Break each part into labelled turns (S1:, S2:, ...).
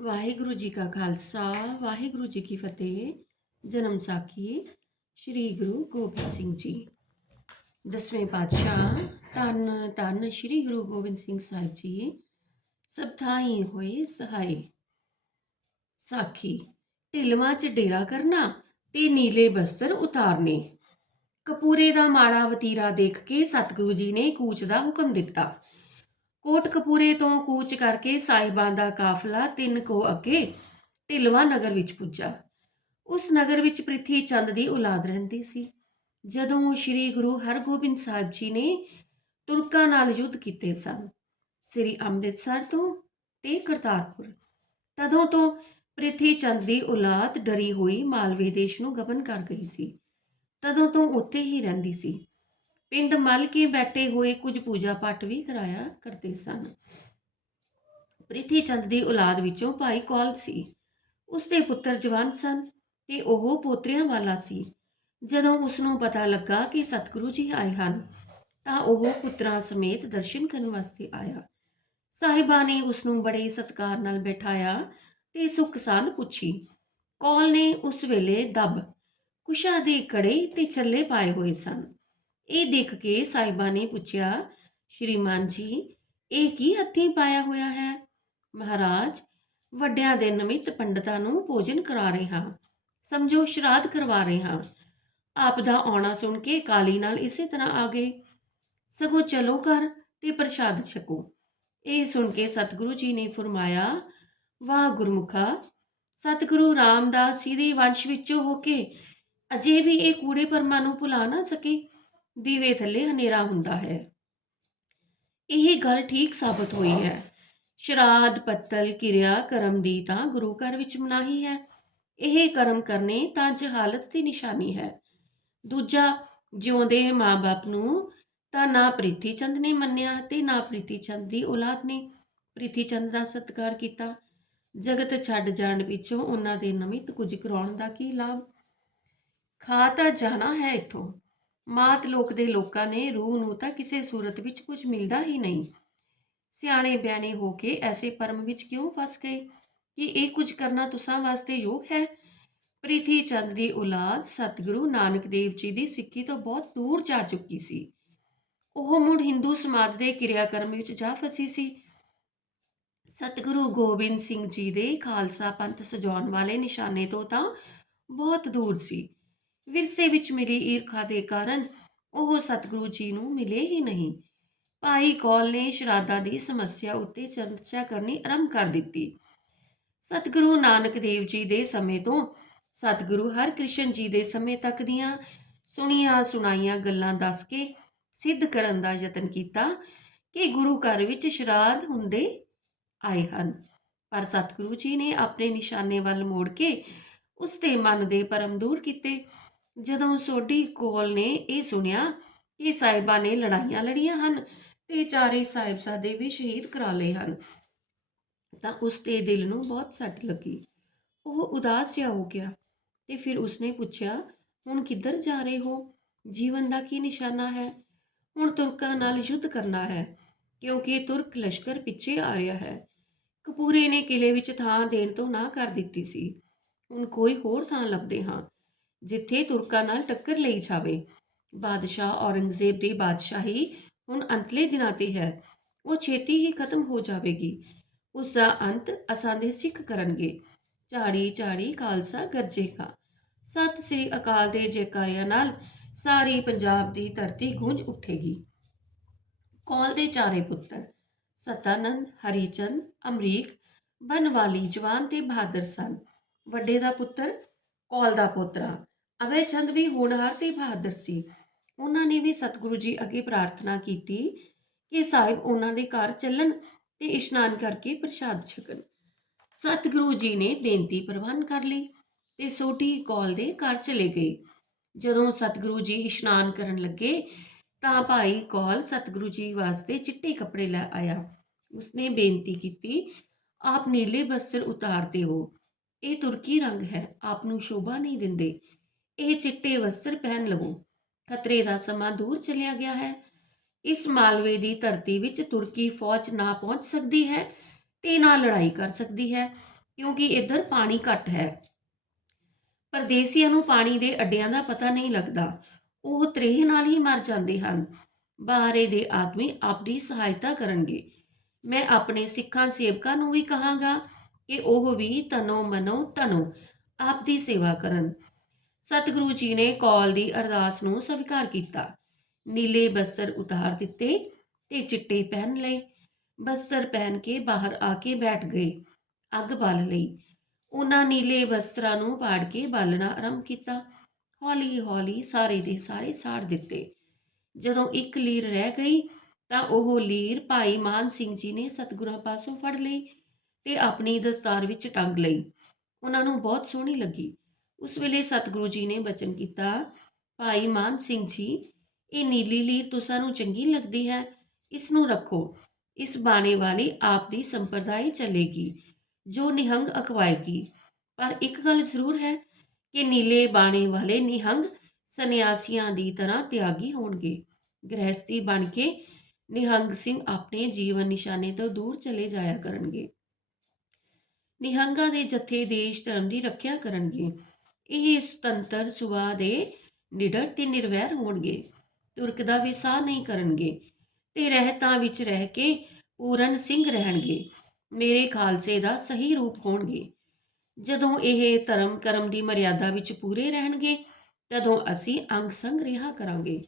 S1: ਵਾਹਿਗੁਰੂ ਜੀ ਕਾ ਖਾਲਸਾ, ਵਾਹਿਗੁਰੂ ਜੀ ਕੀ ਫਤਿਹ। ਜਨਮ ਸਾਖੀ ਸ੍ਰੀ ਗੁਰੂ ਗੋਬਿੰਦ ਸਿੰਘ ਜੀ। ਦਸਵੇਂ ਪਾਤਸ਼ਾਹ ਧੰਨ ਧੰਨ ਸ੍ਰੀ ਗੁਰੂ ਗੋਬਿੰਦ ਸਿੰਘ ਸਾਹਿਬ ਜੀ, ਸਭ ਥਾਈ ਹੋਏ ਸਹਾਈ ਸਾਖੀ, ਢਿਲਵਾਂ ਚ ਡੇਰਾ ਕਰਨਾ ਤੇ ਨੀਲੇ ਬਸਤਰ ਉਤਾਰਨੇ। ਕਪੂਰੇ ਦਾ ਮਾੜਾ ਵਤੀਰਾ ਦੇਖ ਕੇ ਸਤਿਗੁਰੂ ਜੀ ਨੇ ਕੂਚ ਦਾ ਹੁਕਮ ਦਿੱਤਾ। ਕੋਟਕਪੂਰੇ ਤੋਂ ਕੂਚ ਕਰਕੇ ਸਾਹਿਬਾਂ ਦਾ ਕਾਫਲਾ ਤਿੰਨ ਕੋ ਅੱਗੇ ਢਿਲਵਾ ਨਗਰ ਵਿੱਚ ਪੁੱਜਾ। ਉਸ ਨਗਰ ਵਿੱਚ ਪ੍ਰਿਥੀ ਚੰਦ ਦੀ ਔਲਾਦ ਰਹਿੰਦੀ ਸੀ। ਜਦੋਂ ਸ੍ਰੀ ਗੁਰੂ ਹਰਗੋਬਿੰਦ ਸਾਹਿਬ ਜੀ ਨੇ ਤੁਰਕਾਂ ਨਾਲ ਯੁੱਧ ਕੀਤੇ ਸਨ, ਸ੍ਰੀ ਅੰਮ੍ਰਿਤਸਰ ਤੋਂ ਤੇ ਕਰਤਾਰਪੁਰ, ਤਦੋਂ ਤੋਂ ਪ੍ਰਿਥੀ ਚੰਦ ਦੀ ਔਲਾਦ ਡਰੀ ਹੋਈ ਮਾਲਵੇ ਦੇਸ਼ ਨੂੰ ਗਬਨ ਕਰ ਗਈ ਸੀ। ਤਦੋਂ ਤੋਂ ਉੱਥੇ ਹੀ ਰਹਿੰਦੀ ਸੀ। ਪਿੰਡ ਮਲ ਕੇ ਬੈਠੇ ਹੋਏ ਕੁਝ ਪੂਜਾ ਪਾਠ ਵੀ ਕਰਾਇਆ ਕਰਦੇ ਸਨ। ਪ੍ਰਿਥੀ ਚੰਦ ਦੀ ਔਲਾਦ ਵਿੱਚੋਂ ਭਾਈ ਕੌਲ ਸੀ। ਉਸਦੇ ਪੁੱਤਰ ਜਵਾਨ ਸਨ ਤੇ ਉਹ ਪੋਤਰਿਆਂ ਵਾਲਾ ਸੀ। ਜਦੋਂ ਉਸ ਨੂੰ ਪਤਾ ਲੱਗਾ ਕਿ ਸਤਿਗੁਰੂ ਜੀ ਆਏ ਹਨ, ਤਾਂ ਉਹ ਪੁੱਤਰਾਂ ਸਮੇਤ ਦਰਸ਼ਨ ਕਰਨ ਵਾਸਤੇ ਆਇਆ। ਸਾਹਿਬਾਂ ਨੇ ਉਸ ਨੂੰ ਬੜੇ ਸਤਿਕਾਰ ਨਾਲ ਬਿਠਾਇਆ ਤੇ ਸੁੱਖ ਸੰਦ ਪੁੱਛੀ। ਕੌਲ ਨੇ ਉਸ ਵੇਲੇ ਦਬ, ਕੁਸ਼ਾ ਦੇ ਕੜੇ ਤੇ ਛੱਲੇ ਪਾਏ ਹੋਏ ਸਨ। ਇਹ ਦੇਖ ਕੇ ਸਾਹਿਬਾਂ ਨੇ ਪੁੱਛਿਆ, ਸ਼੍ਰੀਮਾਨ ਜੀ, ਇਹ ਕੀ ਹੱਥੀਂ ਪਾਇਆ ਹੋਇਆ ਹੈ? ਮਹਾਰਾਜ, ਵੱਡਿਆਂ ਦੇ ਨਿਮਿਤ ਪੰਡਤਾਂ ਨੂੰ ਭੋਜਨ ਕਰਾ ਰਹੇ ਹਾਂ। ਸਮਝੋ, ਸ਼ਰਾਧ ਕਰਵਾ ਰਹੇ ਹਾਂ। ਆਪ ਦਾ ਆਉਣਾ ਸੁਣ ਕੇ ਕਾਲੀ ਨਾਲ ਇਸੇ ਤਰ੍ਹਾਂ ਆ ਗਏ। ਸਗੋਂ ਚਲੋ ਕਰ ਤੇ ਪ੍ਰਸ਼ਾਦ ਛਕੋ। ਇਹ ਸੁਣ ਕੇ ਸਤਿਗੁਰੂ ਜੀ ਨੇ ਫਰਮਾਇਆ, ਵਾਹ ਗੁਰਮੁਖਾ, ਸਤਿਗੁਰੂ ਰਾਮਦਾਸ ਜੀ ਦੇ ਵੰਸ਼ ਵਿੱਚੋਂ ਹੋ ਕੇ ਅਜੇ ਵੀ ਇਹ ਕੂੜੇ ਪਰਮਾਂ ਨੂੰ ਭੁਲਾ ਨਾ ਸਕੇ। ਦੀਵੇ ਥੱਲੇ ਹਨੇਰਾ ਹੁੰਦਾ ਹੈ। ਇਹ ਗੱਲ ਠੀਕ ਸਾਬਤ ਹੋਈ ਹੈ। ਸ਼ਰਾਧ ਪੱਤਲ ਕਿਰਿਆ, ਕਰਮ ਦੀ ਤਾਂ ਗੁਰੂ ਘਰ ਵਿੱਚ ਮਨਾਹੀ ਹੈ। ਇਹ ਕਰਮ ਕਰਨੇ ਤਾਂ ਜਹਾਲਤ ਦੀ ਨਿਸ਼ਾਨੀ ਹੈ। ਦੂਜਾ, ਜਿਉਂਦੇ ਮਾਂ-ਬਾਪ ਨੂੰ ਤਾਂ ਨਾ ਪ੍ਰੀਤੀ ਚੰਦ ਨੇ ਮੰਨਿਆ ਤੇ ਨਾ ਪ੍ਰੀਤੀ ਚੰਦ ਦੀ ਔਲਾਦ ਨੇ। ਪ੍ਰੀਤੀ ਚੰਦ ਦਾ ਸਤਿਕਾਰ ਕੀਤਾ। ਜਗਤ ਛੱਡ ਜਾਣ ਪਿੱਛੋਂ ਉਹਨਾਂ ਦੇ ਨਮਿਤ ਕੁਝ ਕਰਾਉਣ ਦਾ ਕੀ ਲਾਭ? ਖਾ ਤਾਂ ਜਾਣਾ ਹੈ ਇੱਥੋਂ। ਮਾਤ ਲੋਕ ਦੇ ਲੋਕਾਂ ਨੇ ਰੂਹ ਨੂੰ ਤਾਂ ਕਿਸੇ ਸੂਰਤ ਵਿੱਚ ਕੁਝ ਮਿਲਦਾ ਹੀ ਨਹੀਂ। ਸਿਆਣੇ ਬਿਆਣੇ ਹੋ ਕੇ ਐਸੇ ਪਰਮ ਵਿੱਚ ਕਿਉਂ ਫਸ ਗਏ? ਕਿ ਇਹ ਕੁਝ ਕਰਨਾ ਤੁਸਾਂ ਵਾਸਤੇ ਯੋਗ ਹੈ? ਪ੍ਰੀਤੀ ਚੰਦ ਦੀ ਔਲਾਦ ਸਤਿਗੁਰੂ ਨਾਨਕ ਦੇਵ ਜੀ ਦੀ ਸਿੱਖੀ ਤੋਂ ਬਹੁਤ ਦੂਰ ਜਾ ਚੁੱਕੀ ਸੀ। ਉਹ ਮੁੜ ਹਿੰਦੂ ਸਮਾਜ ਦੇ ਕਿਰਿਆਕਰਮ ਵਿੱਚ ਜਾ ਫਸੀ ਸੀ। ਸਤਿਗੁਰੂ ਗੋਬਿੰਦ ਸਿੰਘ ਜੀ ਦੇ ਖਾਲਸਾ ਪੰਥ ਸਜਾਉਣ ਵਾਲੇ ਨਿਸ਼ਾਨੇ ਤੋਂ ਤਾਂ ਬਹੁਤ ਦੂਰ ਸੀ। ਵਿਰਸੇ ਵਿੱਚ ਮਿਲੀ ਈਰਖਾ ਦੇ ਕਾਰਨ ਉਹ ਸਤਿਗੁਰੂ ਜੀ ਨੂੰ ਮਿਲੇ ਹੀ ਨਹੀਂ। ਭਾਈ ਕੌਲ ਨੇ ਸ਼ਰਾਧਾਂ ਦੀ ਸਮੱਸਿਆ ਉੱਤੇ ਚਰਚਾ ਕਰਨੀ ਆਰੰਭ ਕਰ ਦਿੱਤੀ। ਸਤਿਗੁਰੂ ਨਾਨਕ ਦੇਵ ਜੀ ਦੇ ਸਮੇਂ ਤੋਂ ਸਤਿਗੁਰੂ ਹਰਕ੍ਰਿਸ਼ਨ ਜੀ ਦੇ ਸਮੇਂ ਤੱਕ ਦੀਆਂ ਸੁਣੀਆਂ ਸੁਣਾਈਆਂ ਗੱਲਾਂ ਦੱਸ ਕੇ ਸਿੱਧ ਕਰਨ ਦਾ ਯਤਨ ਕੀਤਾ ਕਿ ਗੁਰੂ ਘਰ ਵਿੱਚ ਸ਼ਰਾਧ ਹੁੰਦੇ ਆਏ ਹਨ। ਪਰ ਸਤਿਗੁਰੂ ਜੀ ਨੇ ਆਪਣੇ ਨਿਸ਼ਾਨੇ ਵੱਲ ਮੋੜ ਕੇ ਉਸ ਦੇ ਮਨ ਦੇ ਪਰਮ ਦੂਰ ਕੀਤੇ। ਜਦੋਂ ਸੋਢੀ ਕੋਲ ਨੇ ਇਹ ਸੁਣਿਆ ਕਿ ਸਾਹਿਬਾਂ ਨੇ ਲੜਾਈਆਂ ਲੜੀਆਂ ਹਨ ਤੇ ਚਾਰੇ ਸਾਹਿਬਜ਼ਾਦੇ ਵੀ ਸ਼ਹੀਦ ਕਰਾ ਲਏ ਹਨ, ਤਾਂ ਉਸ ਦੇ ਦਿਲ ਨੂੰ ਬਹੁਤ ਸੱਟ ਲੱਗੀ। ਉਹ ਉਦਾਸ ਜਿਹਾ ਹੋ ਗਿਆ ਤੇ ਫਿਰ ਉਸਨੇ ਪੁੱਛਿਆ, ਹੁਣ ਕਿੱਧਰ ਜਾ ਰਹੇ ਹੋ? ਜੀਵਨ ਦਾ ਕੀ ਨਿਸ਼ਾਨਾ ਹੈ? ਹੁਣ ਤੁਰਕਾਂ ਨਾਲ ਯੁੱਧ ਕਰਨਾ ਹੈ, ਕਿਉਂਕਿ ਤੁਰਕ ਲਸ਼ਕਰ ਪਿੱਛੇ ਆ ਰਿਹਾ ਹੈ। ਕਪੂਰੇ ਨੇ ਕਿਲੇ ਵਿੱਚ ਥਾਂ ਦੇਣ ਤੋਂ ਨਾ ਕਰ ਦਿੱਤੀ ਸੀ। ਹੁਣ ਕੋਈ ਹੋਰ ਥਾਂ ਲੱਭਦੇ ਹਾਂ। ਜਿੱਥੇ ਤੁਰਕਾਂ ਨਾਲ ਟੱਕਰ ਲਈ ਜਾਵੇ। ਬਾਦਸ਼ਾਹ ਔਰੰਗਜ਼ੇਬ ਦੀ ਬਾਦਸ਼ਾਹੀ ਹੁਣ ਅੰਤਲੇ ਦਿਨਾਂ ਤੇ ਹੈ। ਉਹ ਛੇਤੀ ਹੀ ਖਤਮ ਹੋ ਜਾਵੇਗੀ। ਉਸ ਦਾ ਅੰਤ ਅਸਾਂ ਦੇ ਸਿੱਖ ਕਰਨਗੇ। ਝਾੜੀ ਝਾੜੀ ਖਾਲਸਾ ਗਰਜੇਗਾ। ਸਤਿ ਸ੍ਰੀ ਅਕਾਲ ਦੇ ਜੈਕਾਰਿਆਂ ਨਾਲ ਸਾਰੀ ਪੰਜਾਬ ਦੀ ਧਰਤੀ ਗੂੰਜ ਉੱਠੇਗੀ। ਕੌਲ ਦੇ ਚਾਰੇ ਪੁੱਤਰ, ਸਤਾਨੰਦ, ਹਰੀਚੰਦ, ਅਮਰੀਕ, ਬਨਵਾਲੀ ਜਵਾਨ ਤੇ ਬਹਾਦਰ ਸਨ। ਵੱਡੇ ਦਾ ਪੁੱਤਰ, ਕੌਲ ਦਾ ਪੋਤਰਾ। ਅਭੈ ਚੰਦ ਵੀ ਹੋਣਹਾਰ ਤੇ ਬਹਾਦਰ ਸੀ। ਉਹਨਾਂ ਨੇ ਵੀ ਸਤਿਗੁਰੂ ਜੀ ਅੱਗੇ ਪ੍ਰਾਰਥਨਾ ਕੀਤੀ ਕਿ ਸਾਹਿਬ ਉਹਨਾਂ ਦੇ ਘਰ ਚੱਲਣ ਤੇ ਇਸ਼ਨਾਨ ਕਰਕੇ ਪ੍ਰਸ਼ਾਦ ਛਕਣ। ਸਤਿਗੁਰੂ ਜੀ ਨੇ ਬੇਨਤੀ ਪ੍ਰਵਾਨ ਕਰ ਲਈ ਤੇ ਸੋਟੀ ਕੌਲ ਦੇ ਘਰ ਚਲੇ ਗਏ। ਜਦੋਂ ਸਤਿਗੁਰੂ ਜੀ ਇਸ਼ਨਾਨ ਕਰਨ ਲੱਗੇ ਤਾਂ ਭਾਈ ਕੌਲ ਸਤਿਗੁਰੂ ਜੀ ਵਾਸਤੇ ਚਿੱਟੇ ਕੱਪੜੇ ਲੈ ਆਇਆ। ਉਸਨੇ ਬੇਨਤੀ ਕੀਤੀ, ਆਪ ਨੀਲੇ ਬਸਤਰ ਉਤਾਰ ਹੋ ਇਹ ਤੁਰਕੀ ਰੰਗ ਹੈ, ਆਪ ਨੂੰ ਸ਼ੋਭਾ ਨਹੀਂ ਦਿੰਦੇ। ਇਹ ਚਿੱਟੇ ਵਸਤਰ ਪਹਿਨ ਲਵੋ। ਖਤਰੇ ਦਾ ਸਮਾਂ ਦੂਰ ਚਲਿਆ ਗਿਆ ਹੈ। ਇਸ ਮਾਲਵੇ ਦੀ ਧਰਤੀ ਵਿੱਚ ਤੁਰਕੀ ਫੌਜ ਨਾ ਪਹੁੰਚ ਸਕਦੀ ਹੈ ਤੇ ਨਾ ਲੜਾਈ ਕਰ ਸਕਦੀ ਹੈ, ਕਿਉਂਕਿ ਇੱਧਰ ਪਾਣੀ ਘੱਟ ਹੈ। ਪਰਦੇਸੀਆਂ ਨੂੰ ਪਾਣੀ ਦੇ ਅੱਡਿਆਂ ਦਾ ਪਤਾ ਨਹੀਂ ਲੱਗਦਾ। ਉਹ ਤ੍ਰੇਹ ਨਾਲ ਹੀ ਮਰ ਜਾਂਦੇ ਹਨ। ਬਾਹਰੇ ਦੇ ਆਦਮੀ ਆਪਣੀ ਸਹਾਇਤਾ ਕਰਨਗੇ। ਮੈਂ ਆਪਣੇ ਸਿੱਖਾਂ ਸੇਵਕਾਂ ਨੂੰ ਵੀ ਕਹਾਂਗਾ ਕਿ ਉਹ ਵੀ ਤਨੋ ਮਨੋ ਤਨੋ ਆਪ ਦੀ ਸੇਵਾ ਕਰਨ। ਸਤਿਗੁਰੂ ਜੀ ਨੇ ਕੌਲ ਦੀ ਅਰਦਾਸ ਨੂੰ ਸਵੀਕਾਰ ਕੀਤਾ। ਨੀਲੇ ਬਸਤਰ ਉਤਾਰ ਦਿੱਤੇ ਤੇ ਚਿੱਟੇ ਪਹਿਨ ਲਏ। ਬਸਤਰ ਪਹਿਨ ਕੇ ਬਾਹਰ ਆ ਕੇ ਬੈਠ ਗਏ। ਅੱਗ ਬਾਲ ਲਈ। ਉਹਨਾਂ ਨੀਲੇ ਬਸਤਰਾਂ ਨੂੰ ਪਾੜ ਕੇ ਬਾਲਣਾ ਆਰੰਭ ਕੀਤਾ। ਹੌਲੀ ਹੌਲੀ ਸਾਰੇ ਦੇ ਸਾਰੇ ਸਾੜ ਦਿੱਤੇ। ਜਦੋਂ ਇੱਕ ਲੀਰ ਰਹਿ ਗਈ ਤਾਂ ਉਹ ਲੀਰ ਭਾਈ ਮਾਨ ਸਿੰਘ ਜੀ ਨੇ ਸਤਿਗੁਰਾਂ ਪਾਸੋਂ ਫੜ ਲਈ ਤੇ ਆਪਣੀ ਦਸਤਾਰ ਵਿੱਚ ਟੰਗ ਲਈ। ਉਹਨਾਂ ਨੂੰ ਬਹੁਤ ਸੋਹਣੀ ਲੱਗੀ। ਉਸ ਵੇਲੇ ਸਤਿਗੁਰੂ ਜੀ ਨੇ ਬਚਨ ਕੀਤਾ, ਭਾਈ ਮਾਨ ਸਿੰਘ ਜੀ, ਇਹ ਨੀਲੀ ਲੀਰ ਤੁਸਾਂ ਨੂੰ ਚੰਗੀ ਲੱਗਦੀ ਹੈ, ਇਸ ਨੂੰ ਰੱਖੋ, ਇਸ ਬਾਣੇ ਵਾਲੀ ਆਪ ਦੀ ਸੰਪਰਦਾਇ ਚੱਲੇਗੀ, ਜੋ ਨਿਹੰਗ ਅਖਵਾਏਗੀ ਪਰ ਇੱਕ ਗੱਲ ਜ਼ਰੂਰ ਹੈ ਕਿ ਨੀਲੇ ਬਾਣੇ ਵਾਲੇ ਨਿਹੰਗ ਸੰਨਿਆਸੀਆਂ ਦੀ ਤਰ੍ਹਾਂ ਤਿਆਗੀ ਹੋਣਗੇ। ਗ੍ਰਹਿਸਤੀ ਬਣ ਕੇ ਨਿਹੰਗ ਸਿੰਘ ਆਪਣੇ ਜੀਵਨ ਨਿਸ਼ਾਨੇ ਤੋਂ ਦੂਰ ਚਲੇ ਜਾਇਆ ਕਰਨਗੇ। ਨਿਹੰਗਾਂ ਦੇ ਜਥੇ ਦੇਸ਼ ਧਰਮ ਦੀ ਰੱਖਿਆ ਕਰਨਗੇ। ਇਹ ਸੁਤੰਤਰ ਸੁਭਾਅ ਦੇ ਨਿਡਰ ਤੇ ਨਿਰਵੈਰ ਹੋਣਗੇ। ਤੁਰਕ ਦਾ ਵੀ ਸਾਹ ਨਹੀਂ ਕਰਨਗੇ ਤੇ ਰਹਿਤਾਂ ਵਿੱਚ ਰਹਿ ਕੇ ਪੂਰਨ ਸਿੰਘ ਰਹਿਣਗੇ। ਮੇਰੇ ਖਾਲਸੇ ਦਾ ਸਹੀ ਰੂਪ ਹੋਣਗੇ। ਜਦੋਂ ਇਹ ਧਰਮ ਕਰਮ ਦੀ ਮਰਿਆਦਾ ਵਿੱਚ ਪੂਰੇ ਰਹਿਣਗੇ, ਤਦੋਂ ਅਸੀਂ ਅੰਗ ਸੰਗ ਰਿਹਾ ਕਰਾਂਗੇ।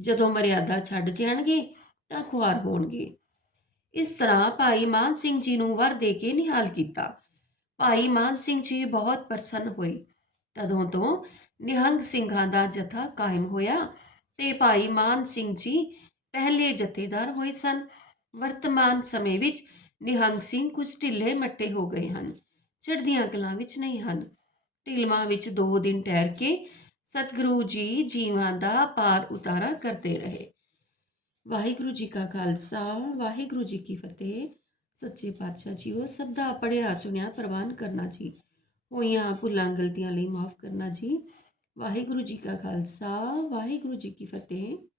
S1: ਜਦੋਂ ਮਰਿਆਦਾ ਛੱਡ ਜਾਣਗੇ, ਤਾਂ ਖੁਆਰ ਹੋਣਗੇ। ਇਸ ਤਰ੍ਹਾਂ ਭਾਈ ਮਾਨ ਸਿੰਘ ਜੀ ਨੂੰ ਵਰ ਦੇ ਕੇ ਨਿਹਾਲ ਕੀਤਾ। ਭਾਈ ਮਾਨ ਸਿੰਘ ਜੀ ਬਹੁਤ ਪ੍ਰਸੰਨ ਹੋਏ। ਤਦੋਂ ਤੋਂ ਨਿਹੰਗ ਸਿੰਘਾਂ ਦਾ ਜਥਾ ਕਾਇਮ ਹੋਇਆ ਤੇ ਭਾਈ ਮਾਨ ਸਿੰਘ ਜੀ ਪਹਿਲੇ ਜਥੇਦਾਰ ਹੋਏ ਸਨ। ਵਰਤਮਾਨ ਸਮੇਂ ਵਿੱਚ ਨਿਹੰਗ ਸਿੰਘ ਕੁਝ ਢਿੱਲੇ ਮੱਟੇ ਹੋ ਗਏ ਹਨ, ਚੜ੍ਹਦੀਆਂ ਕਲਾਂ ਵਿੱਚ ਨਹੀਂ ਹਨ। ਢਿਲਮਾਂ ਵਿੱਚ ਦੋ ਦਿਨ ਠਹਿਰ ਕੇ ਸਤਿਗੁਰੂ ਜੀ ਜੀਵਾਂ ਦਾ ਪਾਰ ਉਤਾਰਾ ਕਰਦੇ ਰਹੇ। ਵਾਹਿਗੁਰੂ ਜੀ ਕਾ ਖਾਲਸਾ, ਵਾਹਿਗੁਰੂ ਜੀ ਕੀ ਫਤਿਹ। ਸੱਚੇ ਪਾਤਸ਼ਾਹ ਜੀਓ, ਸਭ ਦਾ ਪੜਿਆ ਸੁਣਿਆ ਪ੍ਰਵਾਨ ਕਰਨਾ ਜੀ। ਹੋਈਆਂ ਭੁੱਲਾਂ ਗਲਤੀਆਂ ਲਈ ਮਾਫ ਕਰਨਾ ਜੀ। ਵਾਹਿਗੁਰੂ ਜੀ ਕਾ ਖਾਲਸਾ, ਵਾਹਿਗੁਰੂ ਜੀ ਕੀ ਫਤਿਹ।